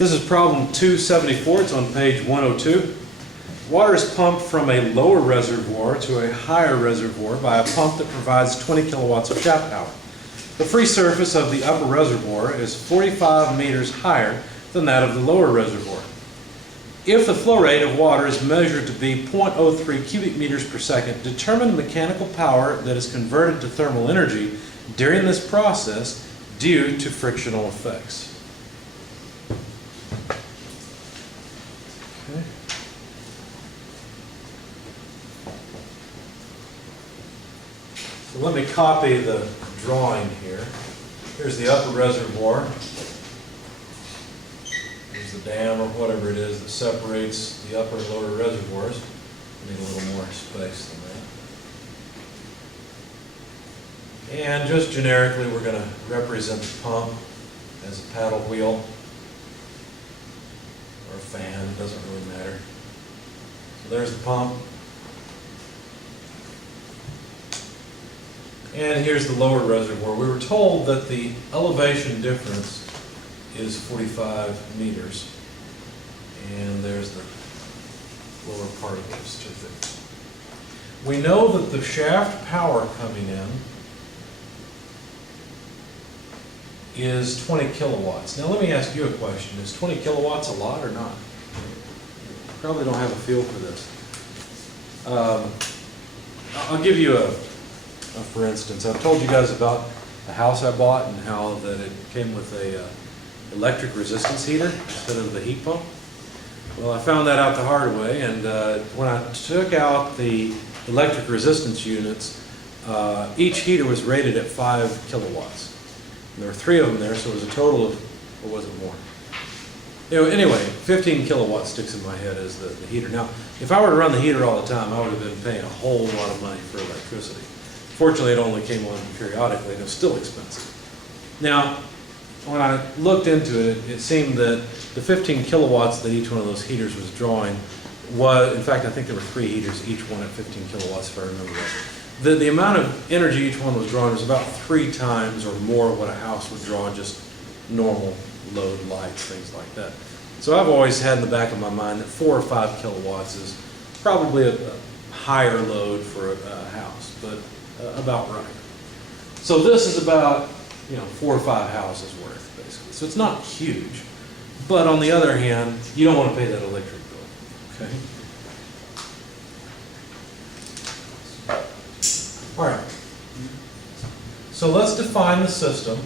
This is problem 274. It's on page 102. Water is pumped from a lower reservoir to a higher reservoir by a pump that provides 20 kilowatts of shaft power. The free surface of the upper reservoir is 45 meters higher than that of the lower reservoir. If the flow rate of water is measured to be 0.03 cubic meters per second, determine the mechanical power that is converted to thermal energy during this process due to frictional effects. Okay. So let me copy the drawing here. Here's the upper reservoir. Here's the dam or whatever it is that separates the upper and lower reservoirs. I need a little more space than that. And just generically, we're going to represent the pump as a paddle wheel or a fan, it doesn't really matter. So there's the pump. And here's the lower reservoir. We were told that the elevation difference is 45 meters. And there's the lower part of those two things. We know that the shaft power coming in is 20 kilowatts. Now let me ask you a question. Is 20 kilowatts a lot or not? You probably don't have a feel for this. I'll give you a for instance. I've told you guys about the house I bought and how that it came with a electric resistance heater instead of the heat pump. Well, I found that out the hard way, and when I took out the electric resistance units, each heater was rated at 5 kilowatts. And there were 3 of them there, so it was a total of, or was it more? Anyway, 15 kilowatts sticks in my head as the heater. Now, if I were to run the heater all the time, I would have been paying a whole lot of money for electricity. Fortunately, it only came on periodically, and it was still expensive. Now, when I looked into it, it seemed that the 15 kilowatts that each one of those heaters was drawing was, in fact, I think there were 3 heaters, each one at 15 kilowatts, if I remember right. The amount of energy each one was drawing was about 3 times or more what a house would draw, just normal load lights, things like that. So I've always had in the back of my mind that 4 or 5 kilowatts is probably a higher load for a house, but about right. So this is about 4 or 5 houses worth, basically. So it's not huge, but on the other hand, you don't want to pay that electric bill. Okay. All right. So let's define the system.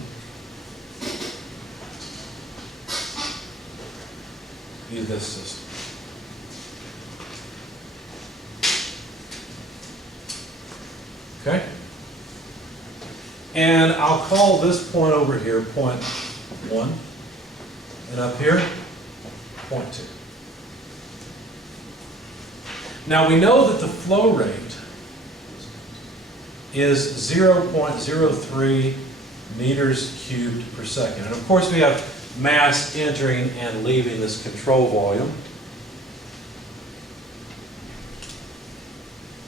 Be this system. Okay? And I'll call this point over here point 1, and up here, point 2. Now we know that the flow rate is 0.03 meters cubed per second. And of course we have mass entering and leaving this control volume.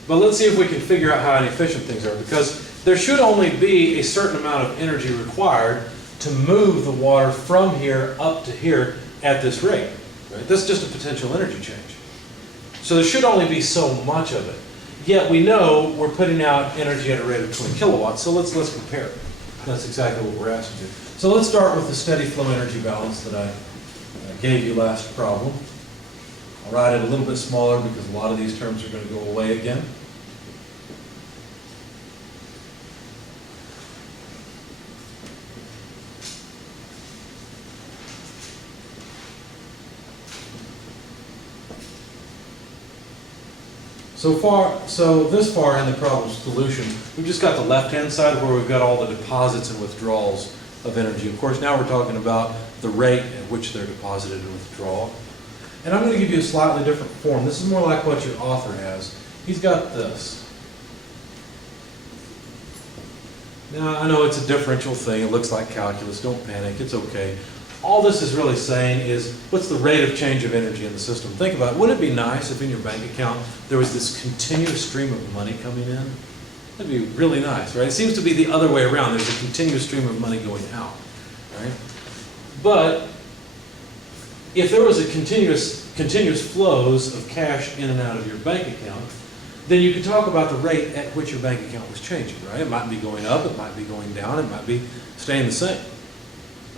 But let's see if we can figure out how inefficient things are, because there should only be a certain amount of energy required to move the water from here up to here at this rate. Right? That's just a potential energy change. So there should only be so much of it. Yet we know we're putting out energy at a rate of 20 kilowatts, so let's compare it. That's exactly what we're asked to do. So let's start with the steady flow energy balance that I gave you last problem. I'll write it a little bit smaller because a lot of these terms are going to go away again. So this far in the problem solution, we've just got the left-hand side where we've got all the deposits and withdrawals of energy. Of course, now we're talking about the rate at which they're deposited and withdrawn. And I'm going to give you a slightly different form. This is more like what your author has. He's got this. Now, I know it's a differential thing. It looks like calculus. Don't panic. It's okay. All this is really saying is, what's the rate of change of energy in the system? Think about it. Wouldn't it be nice if in your bank account there was this continuous stream of money coming in? That'd be really nice, right? It seems to be the other way around. There's a continuous stream of money going out, right? But if there was a continuous flows of cash in and out of your bank account, then you could talk about the rate at which your bank account was changing, right? It might be going up, it might be going down, it might be staying the same,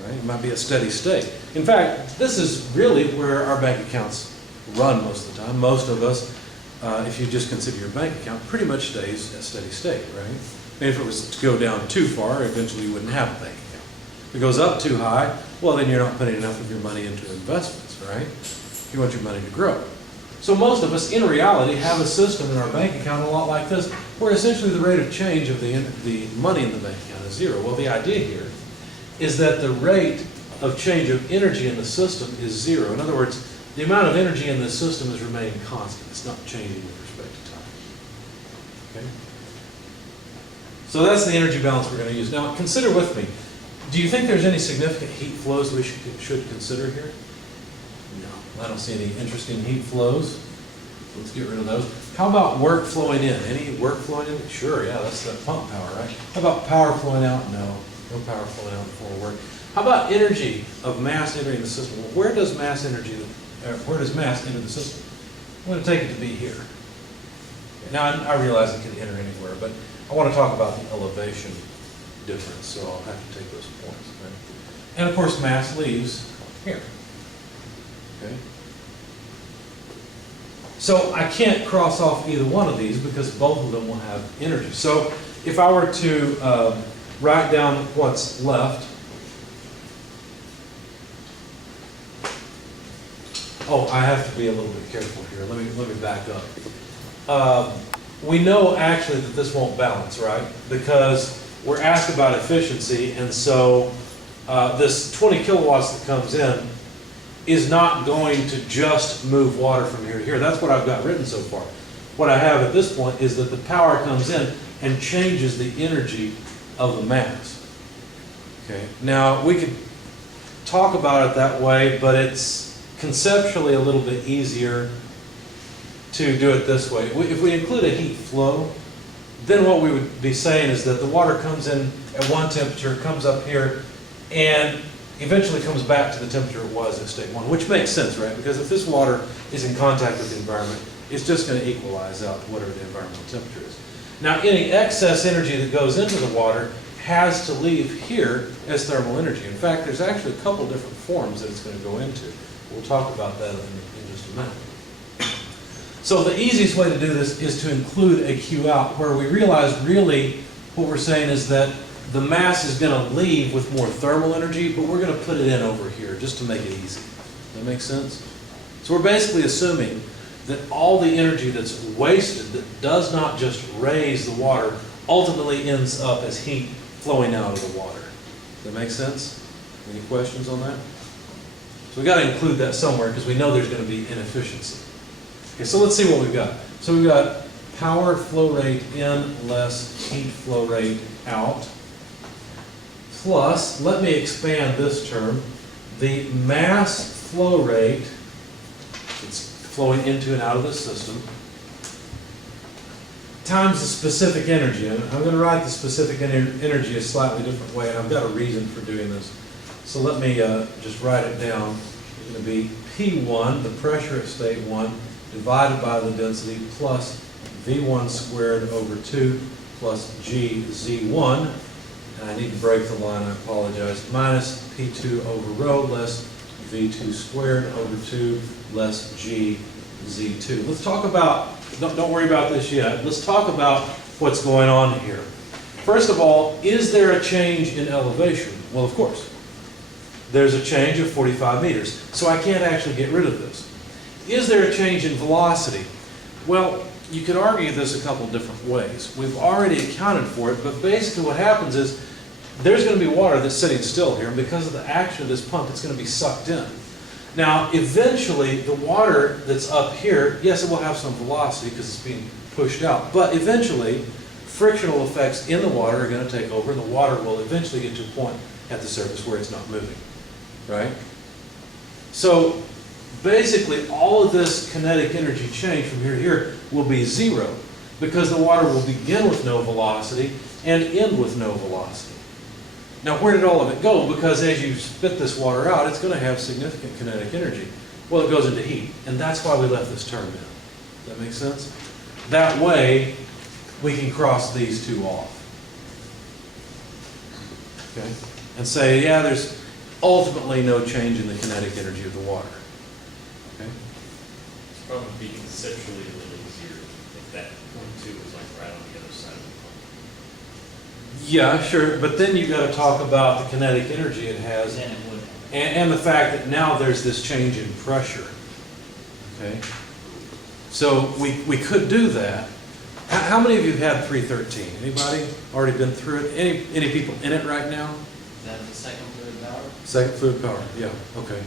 right? It might be a steady state. In fact, this is really where our bank accounts run most of the time. Most of us, if you just consider your bank account, pretty much stays at steady state, right? And if it was to go down too far, eventually you wouldn't have a bank account. If it goes up too high, well, then you're not putting enough of your money into investments, right? You want your money to grow. So most of us, in reality, have a system in our bank account a lot like this, where essentially the rate of change of the money in the bank account is zero. Well, the idea here is that the rate of change of energy in the system is zero. In other words, the amount of energy in the system is remaining constant. It's not changing with respect to time. Okay? So that's the energy balance we're going to use. Now, consider with me, do you think there's any significant heat flows we should consider here? No, I don't see any interesting heat flows. Let's get rid of those. How about work flowing in? Any work flowing in? Sure, yeah, that's the pump power, right? How about power flowing out? No, no power flowing out before work. How about energy of mass entering the system? Well, where does mass enter the system? I'm going to take it to be here. Now, I realize it could enter anywhere, but I want to talk about the elevation difference, so I'll have to take those points. Right? And of course, mass leaves here. Okay. So I can't cross off either one of these because both of them will have energy. So if I were to write down what's left, oh, I have to be a little bit careful here. Let me back up. We know actually that this won't balance, right? Because we're asked about efficiency, and so this 20 kilowatts that comes in is not going to just move water from here to here. That's what I've got written so far. What I have at this point is that the power comes in and changes the energy of the mass. Okay. Now, we could talk about it that way, but it's conceptually a little bit easier to do it this way. If we include a heat flow, then what we would be saying is that the water comes in at one temperature, comes up here, and eventually comes back to the temperature it was at state one, which makes sense, right? Because if this water is in contact with the environment, it's just going to equalize out to whatever the environmental temperature is. Now, any excess energy that goes into the water has to leave here as thermal energy. In fact, there's actually a couple different forms that it's going to go into. We'll talk about that in just a minute. So the easiest way to do this is to include a Q out, where we realize really what we're saying is that the mass is going to leave with more thermal energy, but we're going to put it in over here just to make it easy. Does that make sense? So we're basically assuming that all the energy that's wasted, that does not just raise the water, ultimately ends up as heat flowing out of the water. Does that make sense? Any questions on that? So we've got to include that somewhere because we know there's going to be inefficiency. Okay, so let's see what we've got. So we've got power flow rate in less heat flow rate out, plus, let me expand this term, the mass flow rate, it's flowing into and out of the system, times the specific energy. And I'm going to write the specific energy a slightly different way, and I've got a reason for doing this. So let me just write it down. It's going to be P1, the pressure at state 1, divided by the density, plus V1 squared over 2, plus GZ1. And I need to break the line, I apologize, minus P2 over rho less V2 squared over 2 less GZ2. Let's talk about, don't worry about this yet, let's talk about what's going on here. First of all, is there a change in elevation? Well, of course. There's a change of 45 meters, so I can't actually get rid of this. Is there a change in velocity? Well, you could argue this a couple different ways. We've already accounted for it, but basically what happens is there's going to be water that's sitting still here, and because of the action of this pump, it's going to be sucked in. Now, eventually, the water that's up here, yes, it will have some velocity because it's being pushed out, but eventually, frictional effects in the water are going to take over, and the water will eventually get to a point at the surface where it's not moving, right? So, basically, all of this kinetic energy change from here to here will be zero because the water will begin with no velocity and end with no velocity. Now, where did all of it go? Because as you spit this water out, it's going to have significant kinetic energy. Well, it goes into heat, and that's why we left this term in. Does that make sense? That way, we can cross these two off. Okay? And say, yeah, there's ultimately no change in the kinetic energy of the water. Okay? It's probably be conceptually a little easier if that point two was like right on the other side of the pump. Yeah, sure, but then you've got to talk about the kinetic energy it has, Then it would. and the fact that now there's this change in pressure. Okay? So we could do that. How many of you have had 313? Anybody already been through it? Any people in it right now? Is that the second fluid power? Second fluid power, yeah, okay.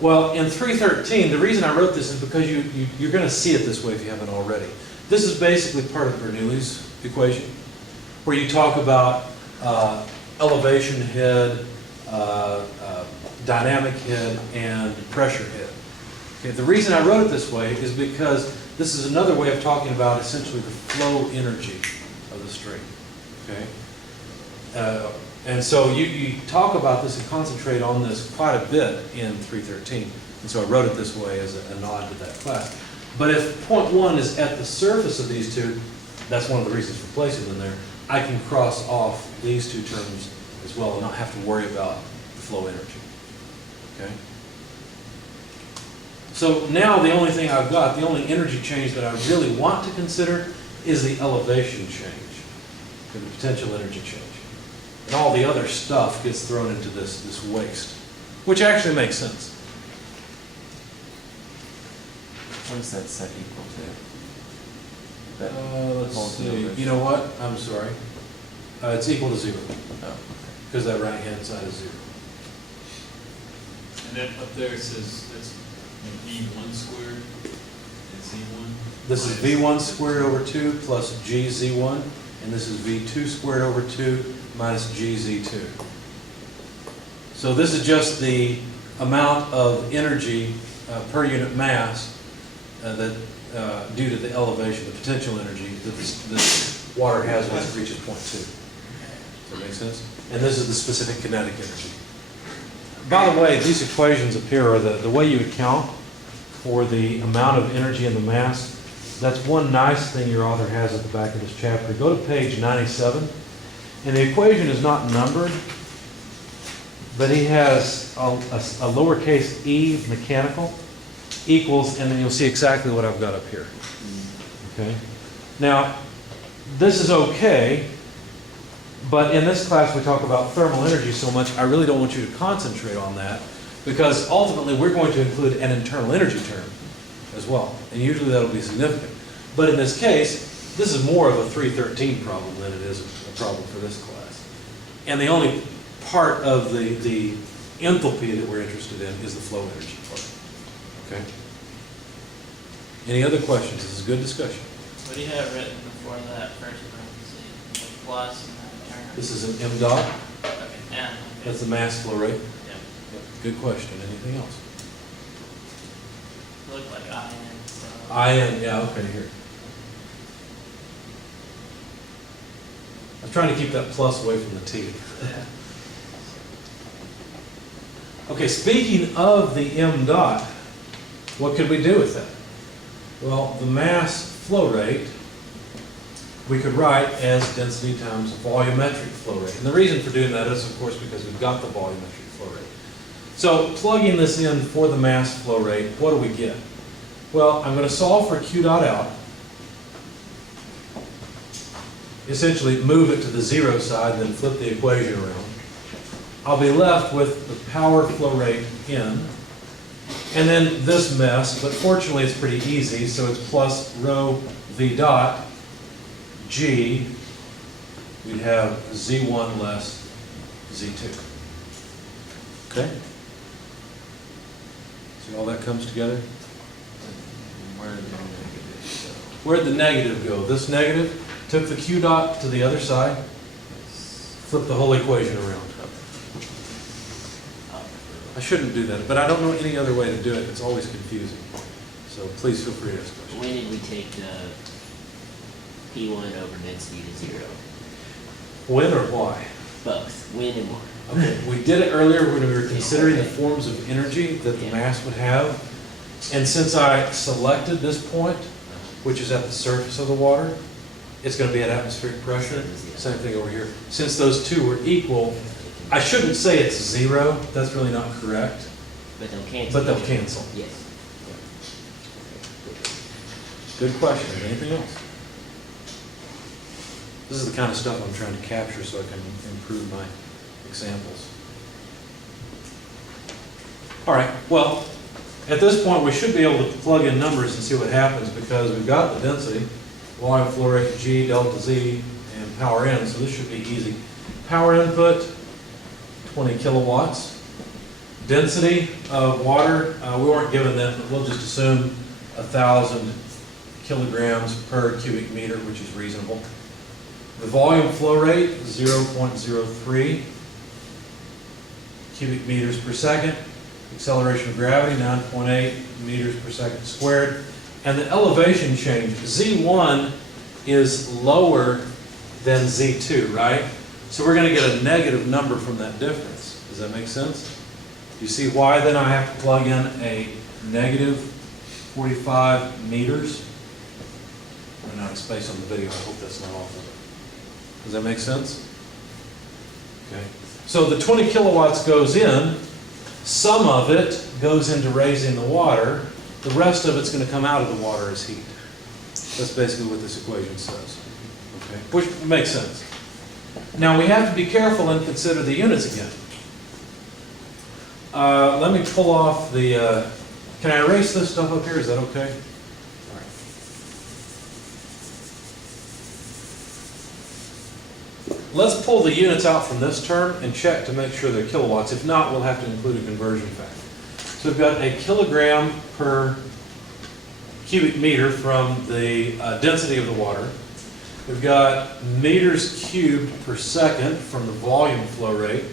Well, in 313, the reason I wrote this is because you're going to see it this way if you haven't already. This is basically part of Bernoulli's equation, where you talk about elevation head, dynamic head, and pressure head. Okay, the reason I wrote it this way is because this is another way of talking about essentially the flow energy of the stream. Okay? And so you talk about this and concentrate on this quite a bit in 313. And so I wrote it this way as a nod to that class. But if point one is at the surface of these two, that's one of the reasons for placing them there, I can cross off these two terms as well and not have to worry about the flow energy. Okay? So now the only thing I've got, the only energy change that I really want to consider is the elevation change, the potential energy change. And all the other stuff gets thrown into this waste, which actually makes sense. What is that set equal to? Let's whole see. numbers. You know what? I'm sorry. It's equal to 0, Oh, because that right-hand side is 0. And then up there it says it's V1 squared and Z1. This is V1 squared over 2 plus GZ1, and this is V2 squared over 2 minus GZ2. So this is just the amount of energy per unit mass due to the elevation, the potential energy that this water has when it reaches point 2. Does that make sense? And this is the specific kinetic energy. By the way, these equations up here are the way you account for the amount of energy in the mass. That's one nice thing your author has at the back of this chapter. Go to page 97, and the equation is not numbered, but he has a lowercase e mechanical equals, and then you'll see exactly what I've got up here. Okay? Now, this is okay, but in this class we talk about thermal energy so much, I really don't want you to concentrate on that, because ultimately we're going to include an internal energy term as well, and usually that'll be significant. But in this case, this is more of a 313 problem than it is a problem for this class. And the only part of the enthalpy that we're interested in is the flow energy part. Okay? Any other questions? This is a good discussion. What do you have written before that first parenthesis? The plus and then turn? This is an M dot. Okay, yeah. Okay. That's the mass flow rate. Yeah. Yep. Good question. Anything else? Looked like IN, so. IN, yeah, okay, here. I'm trying to keep that plus away from the T. Yeah. Okay, speaking of the M dot, what could we do with that? Well, the mass flow rate we could write as density times volumetric flow rate. And the reason for doing that is, of course, because we've got the volumetric flow rate. So plugging this in for the mass flow rate, what do we get? Well, I'm going to solve for Q dot out. Essentially move it to the 0 side, then flip the equation around. I'll be left with the power flow rate in, and then this mess, but fortunately it's pretty easy, so it's plus rho V dot G, we'd have Z1 less Z2. Okay? See how that comes together? where did the negative go? Where'd the negative go? This negative took the Q dot to the other side, flip the whole equation around. I shouldn't do that, but I don't know any other way to do it. It's always confusing. So please feel free to ask questions. When did we take the P1 over density to 0? When or why? both, wind and water. Okay, we did it earlier when we were considering the forms of energy that the mass would have. And since I selected this point, which is at the surface of the water, it's gonna be at atmospheric pressure. Same thing over here. Since those two were equal, I shouldn't say it's zero, that's really not correct, But they'll cancel. but they'll cancel. Yes. Good question. Anything else? This is the kind of stuff I'm trying to capture so I can improve my examples. All right, well, at this point, we should be able to plug in numbers and see what happens because we've got the density, volume flow rate, G, delta Z, and power in, so this should be easy. Power input, 20 kilowatts. Density of water, we weren't given that, but we'll just assume 1,000 kilograms per cubic meter, which is reasonable. The volume flow rate, 0.03 cubic meters per second. Acceleration of gravity, 9.8 meters per second squared. And the elevation change, Z1 is lower than Z2, right? So we're going to get a negative number from that difference. Does that make sense? You see why then I have to plug in a negative 45 meters? I'm not space on the video, I hope that's not off of it. Does that make sense? Okay. So the 20 kilowatts goes in, some of it goes into raising the water, the rest of it's going to come out of the water as heat. That's basically what this equation says. Okay. Which makes sense. Now we have to be careful and consider the units again. Let me pull off the, can I erase this stuff up here? Is that okay? All right. Let's pull the units out from this term and check to make sure they're kilowatts. If not, we'll have to include a conversion factor. So we've got a kilogram per cubic meter from the density of the water. We've got meters cubed per second from the volume flow rate.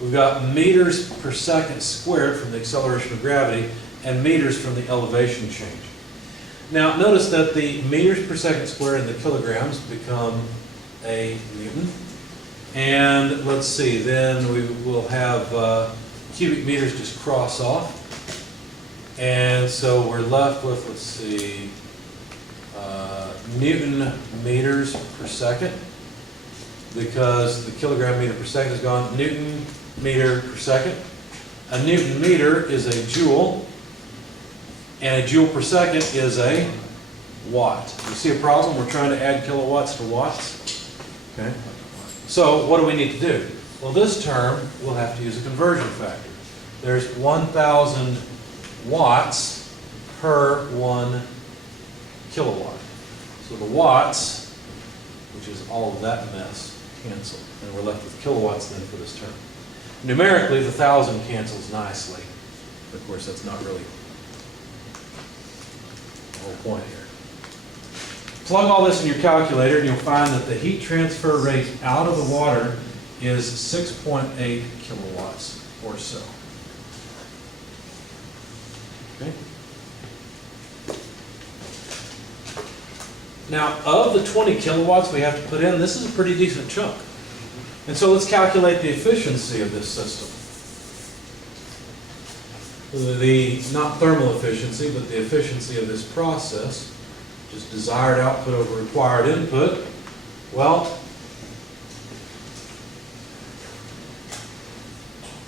We've got meters per second squared from the acceleration of gravity and meters from the elevation change. Now notice that the meters per second squared and the kilograms become a Newton. And let's see, then we will have cubic meters just cross off. And so we're left with, let's see, Newton meters per second, because the kilogram meter per second is gone. Newton meter per second. A Newton meter is a joule, and a joule per second is a watt. You see a problem? We're trying to add kilowatts to watts. Okay. So what do we need to do? Well, this term, we'll have to use a conversion factor. There's 1,000 watts per 1 kilowatt. So the watts, which is all of that mess, cancel. And we're left with kilowatts then for this term. Numerically, the 1,000 cancels nicely. Of course, that's not really the whole point here. Plug all this in your calculator and you'll find that the heat transfer rate out of the water is 6.8 kilowatts or so. Okay. Now, of the 20 kilowatts we have to put in, this is a pretty decent chunk. And so let's calculate the efficiency of this system. The, not thermal efficiency, but the efficiency of this process. Just desired output over required input. Well,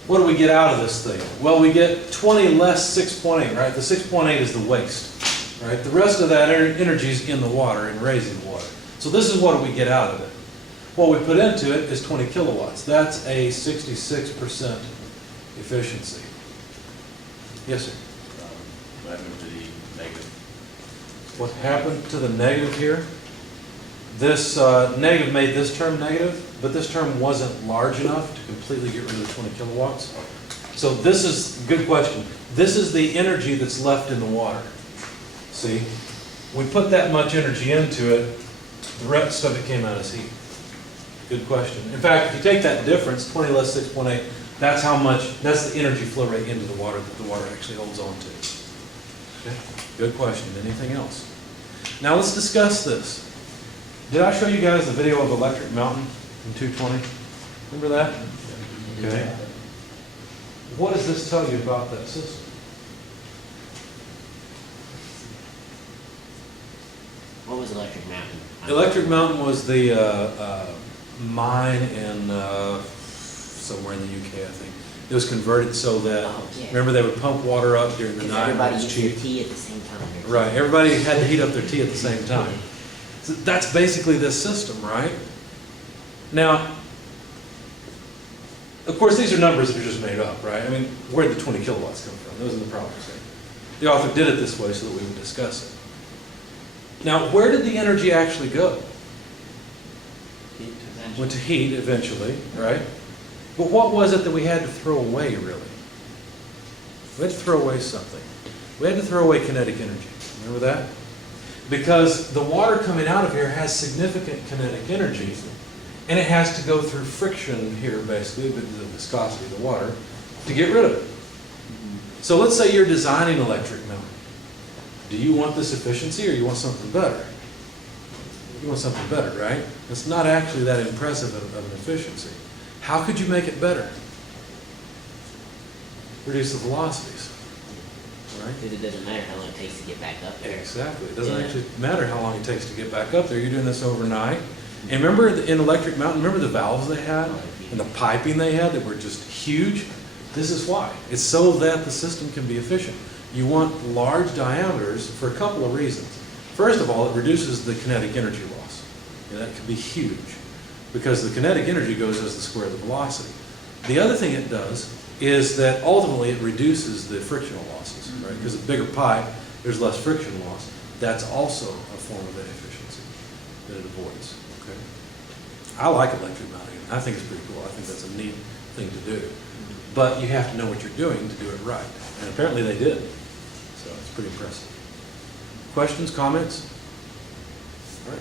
what do we get out of this thing? Well, we get 20 less 6.8, right? The 6.8 is the waste, right? The rest of that energy is in the water and raising the water. So this is what we get out of it. What we put into it is 20 kilowatts. That's a 66% efficiency. Yes, sir? What happened to the negative? What happened to the negative here? This negative made this term negative, but this term wasn't large enough to completely get rid of the 20 kilowatts. So this is a good question. This is the energy that's left in the water. See? We put that much energy into it, the rest of it came out as heat. Good question. In fact, if you take that difference, 20 less 6.8, that's how much, that's the energy flow rate into the water that the water actually holds on to. Okay? Good question. Anything else? Now let's discuss this. Did I show you guys the video of Electric Mountain in 220? Remember that? Okay. What does this tell you about that system? What was Electric Mountain? Electric Mountain was the mine in somewhere in the UK, I think. It was converted so that, Oh, yeah. remember they would pump water up during the Because night when everybody it was used cheap. their tea at the same time. Right, everybody had to heat up their tea at the same time. So that's basically this system, right? Now, of course, these are numbers that are just made up, right? I mean, where did the 20 kilowatts come from? Those are the problems. The author did it this way so that we would discuss it. Now, where did the energy actually go? Went to heat eventually, right? But what was it that we had to throw away, really? We had to throw away something. We had to throw away kinetic energy. Remember that? Because the water coming out of here has significant kinetic energy, and it has to go through friction here, basically, the viscosity of the water, to get rid of it. So let's say you're designing electric mountain. Do you want this efficiency or you want something better? You want something better, right? It's not actually that impressive of an efficiency. How could you make it better? Reduce the velocities, right? Because it doesn't matter how long it takes to get back up there. Exactly. It doesn't Yeah. actually matter how long it takes to get back up there. You're doing this overnight. And remember in Electric Mountain, remember the valves they had and the piping they had that were just huge? This is why. It's so that the system can be efficient. You want large diameters for a couple of reasons. First of all, it reduces the kinetic energy loss. And that can be huge because the kinetic energy goes as the square of the velocity. The other thing it does is that ultimately it reduces the frictional losses, right? Because a bigger pipe, there's less friction loss. That's also a form of inefficiency that it avoids, okay? I like electric mounting. I think it's pretty cool. I think that's a neat thing to do. But you have to know what you're doing to do it right. And apparently they did. So it's pretty impressive. Questions, comments? All right.